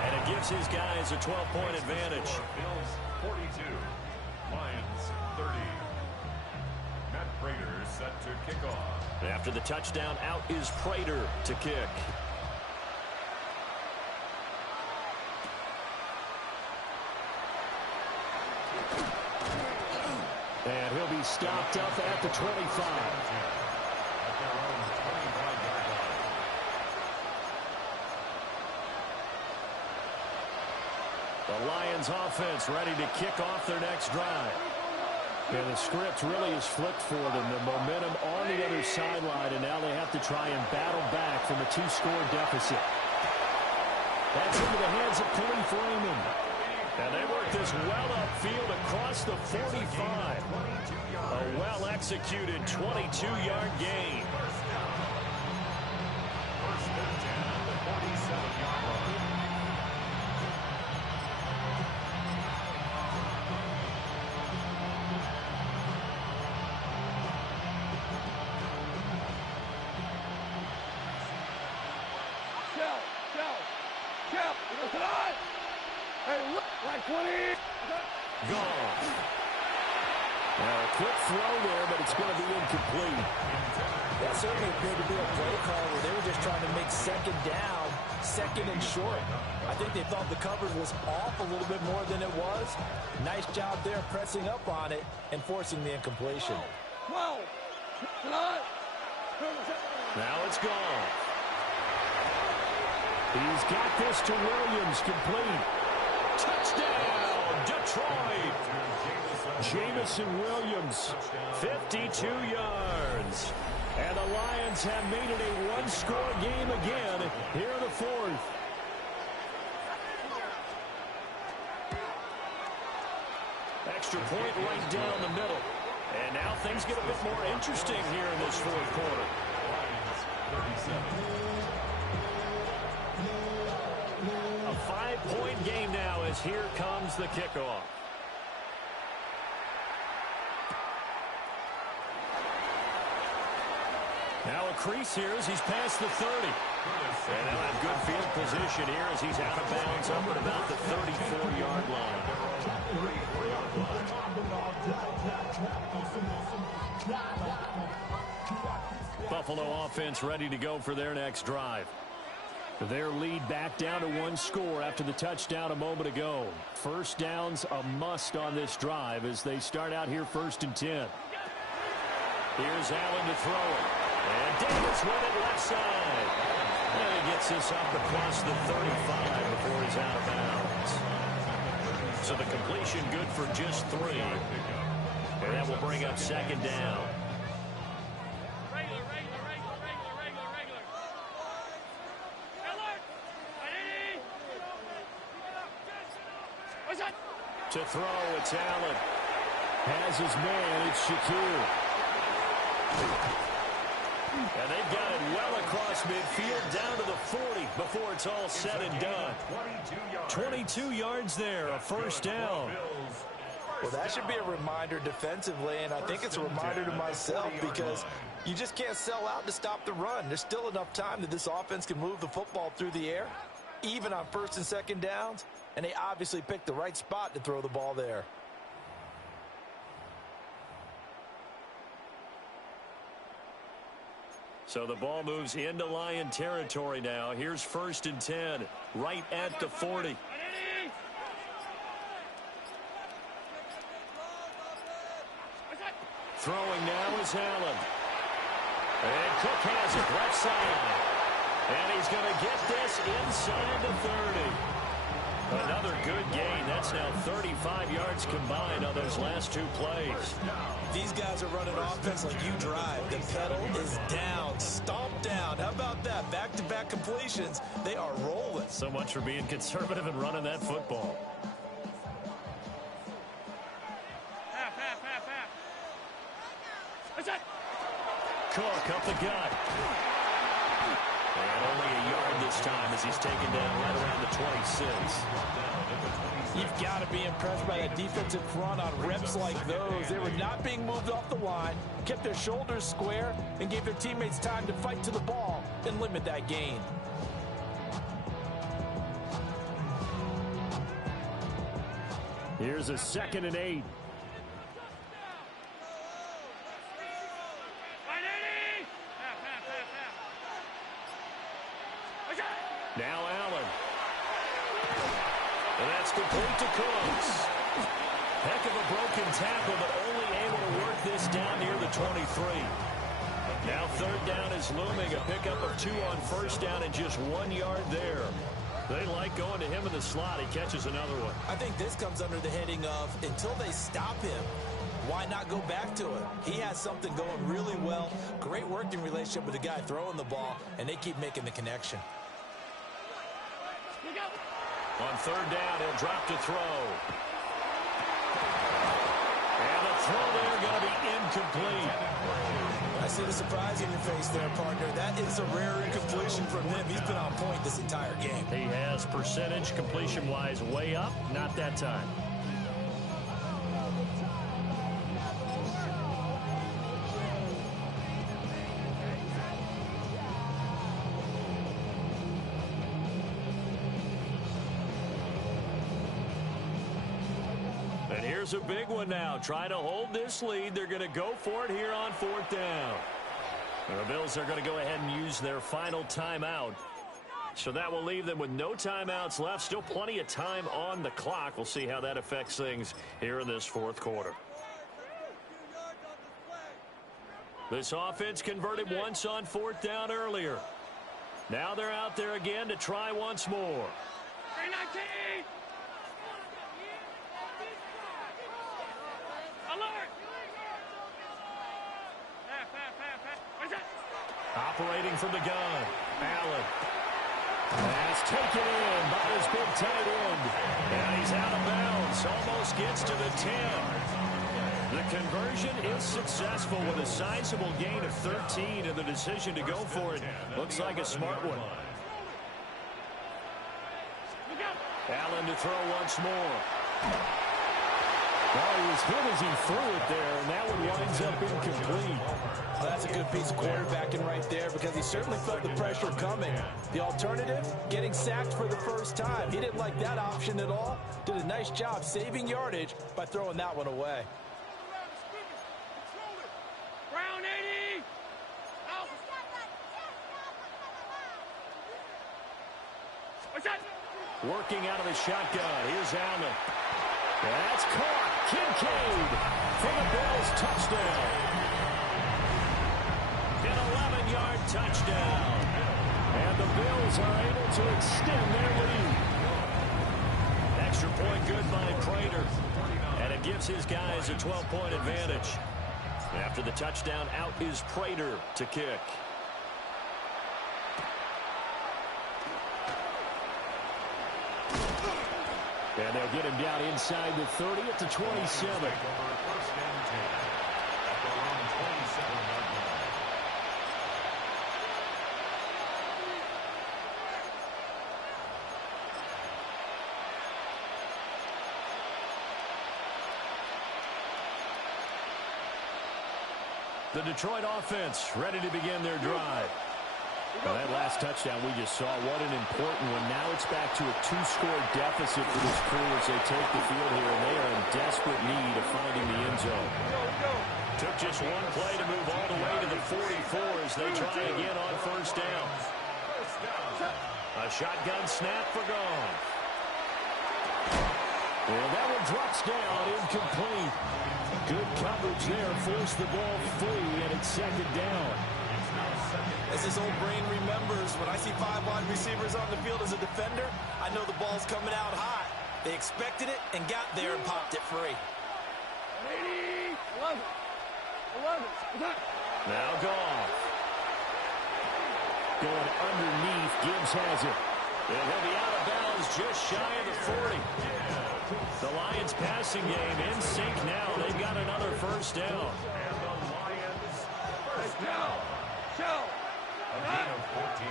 And it gives his guys a 12-point advantage. Bills 42, Lions 30. Matt Prater set to kick off. After the touchdown, out is Prater to kick. And he'll be stopped up at the 25. The Lions offense ready to kick off their next drive. And the script really is flipped for them. The momentum on the other sideline, and now they have to try and battle back from a 2-score deficit. That's into the hands of Khalif Raymond. And they work this well upfield across the 45. A well-executed 22-yard gain. First and 10 at the 47-yard line. Gone. Now, a quick throw there, but it's going to be incomplete. That certainly appeared to be a play call where they were just trying to make second down, second and short. I think they thought the coverage was off a little bit more than it was. Nice job there pressing up on it and forcing the incompletion. Now it's gone. He's got this to Williams, complete. Touchdown, Detroit. Jamison Williams, 52 yards. And the Lions have made it a one-score game again here in the fourth. Extra point right down the middle. And now things get a bit more interesting here in this fourth quarter. A 5-point game now as here comes the kickoff. Now a crease here as he's past the 30. And now in good field position here as he's out of bounds up at about the 34-yard line. Buffalo offense ready to go for their next drive. Their lead back down to one score after the touchdown a moment ago. First down's a must on this drive as they start out here 1st and 10. Here's Allen to throw it. And Davis with it left side. And he gets this up across the 35 before he's out of bounds. So the completion good for just 3. And that will bring up second down. To throw, it's Allen. Has his man, it's Shakir. And they've got it well across midfield down to the 40 before it's all said and done. 22 yards there, a first down. Well, that should be a reminder defensively, and I think it's a reminder to myself because you just can't sell out to stop the run. There's still enough time that this offense can move the football through the air, even on 1st and 2nd downs, and they obviously picked the right spot to throw the ball there. So the ball moves into Lion territory now. Here's 1st and 10, right at the 40. Throwing now is Allen. And Cook has it left side. And he's going to get this inside the 30. Another good gain. That's now 35 yards combined on those last 2 plays. These guys are running offense like you drive. The pedal is down, stomped down. How about that? Back-to-back completions. They are rolling. So much for being conservative and running that football. Cook up the gut. And only a yard this time as he's taken down right around the 26. You've got to be impressed by that defensive front on reps like those. They were not being moved off the line, kept their shoulders square, and gave their teammates time to fight to the ball and limit that gain. Here's a 2nd and 8. Now Allen. And that's complete to Cooks. Heck of a broken tackle, but only able to work this down near the 23. Now 3rd down is looming. A pickup of 2 on 1st down and just 1 yard there. They like going to him in the slot. He catches another one. I think this comes under the heading of until they stop him, why not go back to it? He has something going really well. Great working relationship with the guy throwing the ball, and they keep making the connection. On 3rd down, he'll drop to throw. And the throw there going to be incomplete. I see the surprise in your face there, partner. That is a rare incompletion from him. He's been on point this entire game. He has percentage completion-wise way up. Not that time. There's a big one now. Trying to hold this lead. They're going to go for it here on 4th down. The Bills are going to go ahead and use their final timeout. So that will leave them with no timeouts left. Still plenty of time on the clock. We'll see how that affects things here in this 4th quarter. This offense converted once on 4th down earlier. Now they're out there again to try once more. 319! Alert! What's that? Operating from the gun, Allen. That's taken in by his big tight end. And he's out of bounds. Almost gets to the 10. The conversion is successful with a sizable gain of 13, and the decision to go for it looks like a smart one. Allen to throw once more. Well, he was hit as he threw it there, and that one winds up incomplete. Well, that's a good piece of quarterbacking right there because he certainly felt the pressure coming. The alternative, getting sacked for the first time. He didn't like that option at all. Did a nice job saving yardage by throwing that one away. Brown 80! Out! What's that? Working out of the shotgun. Here's Allen. That's caught. Kincaid for the Bills. Touchdown. An 11-yard touchdown. And the Bills are able to extend their lead. Extra point good by Prater. And it gives his guys a 12-point advantage. After the touchdown, out is Prater to kick. And they'll get him down inside the 30 at the 27. The Detroit offense ready to begin their drive. Well, that last touchdown we just saw, what an important one. Now it's back to a 2-score deficit for this crew as they take the field here, and they are in desperate need of finding the end zone. Took just one play to move all the way to the 44 as they try again on 1st down. A shotgun snap for Goff. And that one drops down, incomplete. Good coverage there, forced the ball free, and it's 2nd down. As his old brain remembers, when I see 5 wide receivers on the field as a defender, I know the ball's coming out high. They expected it and got there and popped it free. 80! 11! Now Goff. Going underneath, Gibbs has it. And he'll be out of bounds just shy of the 40. The Lions passing game in sync now. They've got another 1st down. And the Lions first down. A gain of 14.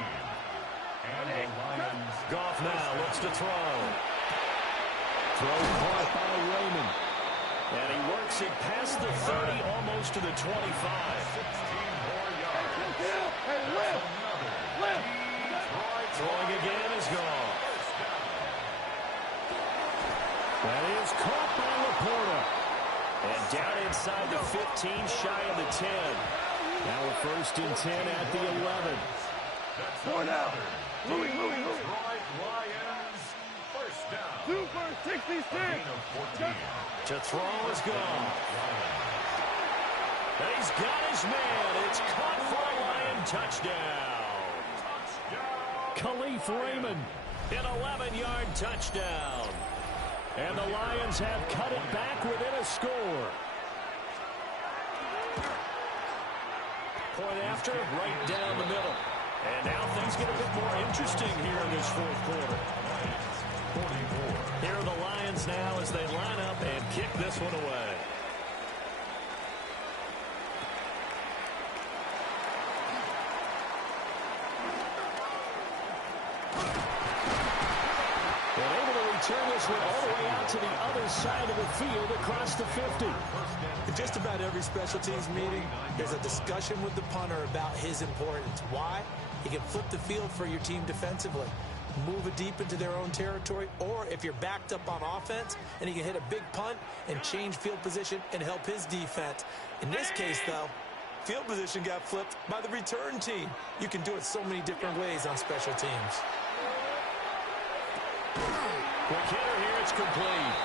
And the Lions. Goff now looks to throw. Throw caught by Raymond. And he works it past the 30, almost to the 25. 16 more yards. Hey, lift! Lift! Throwing again is gone. That is caught by Laporta. And down inside the 15, shy of the 10. Now a 1st and 10 at the 11. Four down. Louis. Detroit Lions first down. 2 first, 66. Gain of 14. To throw is gone. And he's got his man. It's caught for a Lion touchdown. Khalif Raymond, an 11-yard touchdown. And the Lions have cut it back within a score. Point after, right down the middle. And now things get a bit more interesting here in this 4th quarter. 44. Here are the Lions now as they line up and kick this one away. And able to return this one all the way out to the other side of the field across the 50. In just about every special teams meeting, there's a discussion with the punter about his importance. Why? He can flip the field for your team defensively. move it deep into their own territory, or if you're backed up on offense and he can hit a big punt and change field position and help his defense. In this case, though, field position got flipped by the return team. You can do it so many different ways on special teams. Quick hitter here, it's complete.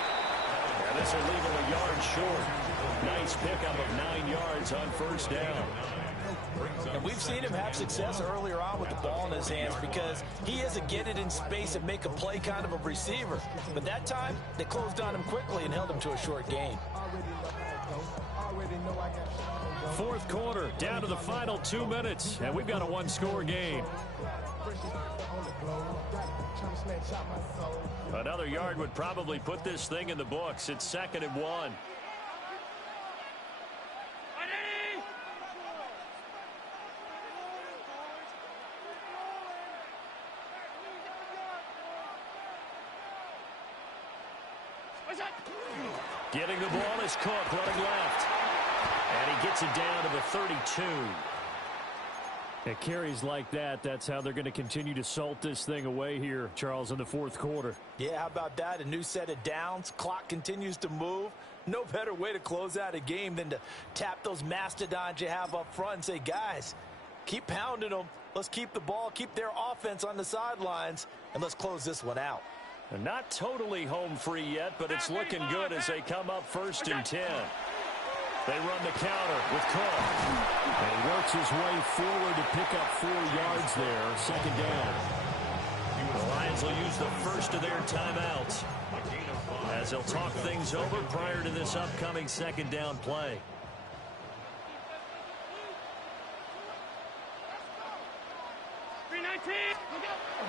And this will leave him a yard short. Nice pickup of 9 yards on first down. And we've seen him have success earlier on with the ball in his hands because he is a get it in space and make a play kind of a receiver. But that time, they closed on him quickly and held him to a short gain. Fourth quarter, down to the final 2 minutes, and we've got a one-score game. Another yard would probably put this thing in the books. It's 2nd and 1. Getting the ball is Cook, running left. And he gets it down to the 32. At carries like that, that's how they're going to continue to salt this thing away here, Charles, in the fourth quarter. Yeah, how about that? A new set of downs. Clock continues to move. No better way to close out a game than to tap those mastodons you have up front and say, guys, keep pounding them. Let's keep the ball, keep their offense on the sidelines, and let's close this one out. They're not totally home free yet, but it's looking good as they come up 1st and 10. They run the counter with Cook. And he works his way forward to pick up 4 yards there, 2nd down. The Lions will use the first of their timeouts as they'll talk things over prior to this upcoming 2nd down play.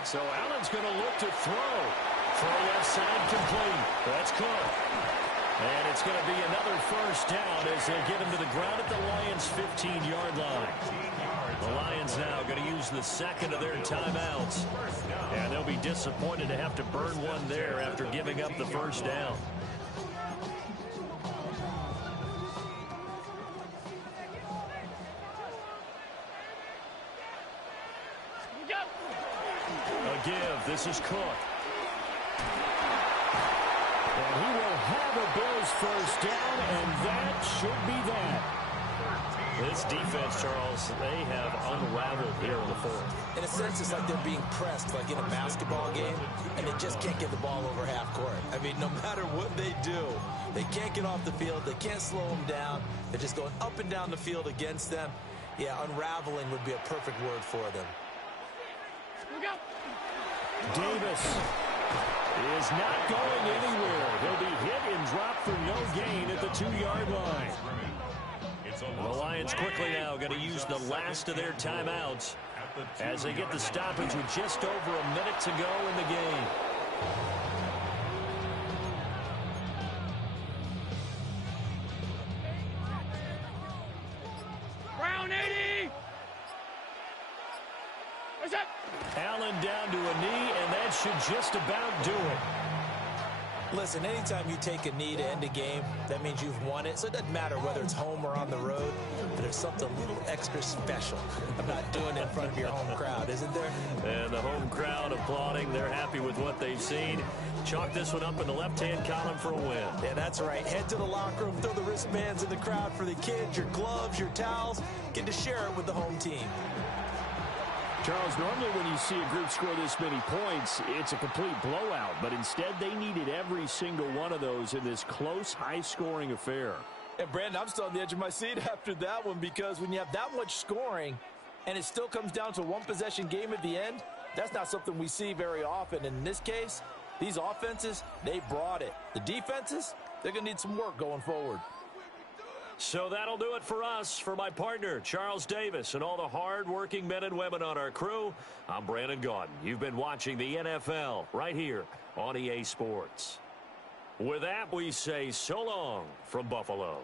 So Allen's going to look to throw. Throw left side complete. That's Cook. And it's going to be another first down as they get him to the ground at the Lions' 15-yard line. The Lions now going to use the 2nd of their timeouts. And they'll be disappointed to have to burn one there after giving up the first down. A give. This is Cook. And he will have a Bills first down, and that should be that. This defense, Charles, they have unraveled here in the fourth. In a sense, it's like they're being pressed like in a basketball game, and they just can't get the ball over half court. I mean, no matter what they do, they can't get off the field. They can't slow them down. They're just going up and down the field against them. Yeah, unraveling would be a perfect word for them. Davis is not going anywhere. He'll be hit and dropped for no gain at the 2-yard line. The Lions quickly now going to use the last of their timeouts as they get the stoppage with just over a minute to go in the game. Brown 80. What's up? Allen down to a knee, and that should just about do it. Listen, anytime you take a knee to end a game, that means you've won it. So it doesn't matter whether it's home or on the road, but there's something a little extra special about doing it in front of your home crowd, isn't there? And the home crowd applauding. They're happy with what they've seen. Chalk this one up in the left-hand column for a win. Yeah, that's right. Head to the locker room, throw the wristbands in the crowd for the kids, your gloves, your towels. Get to share it with the home team. Charles, normally when you see a group score this many points, it's a complete blowout. But instead, they needed every single one of those in this close, high-scoring affair. And, Brandon, I'm still on the edge of my seat after that one because when you have that much scoring and it still comes down to a one-possession game at the end, that's not something we see very often. And in this case, these offenses, they brought it. The defenses, they're going to need some work going forward. So that'll do it for us. For my partner, Charles Davis, and all the hard-working men and women on our crew, I'm Brandon Gaudin. You've been watching the NFL right here on EA Sports. With that, we say so long from Buffalo.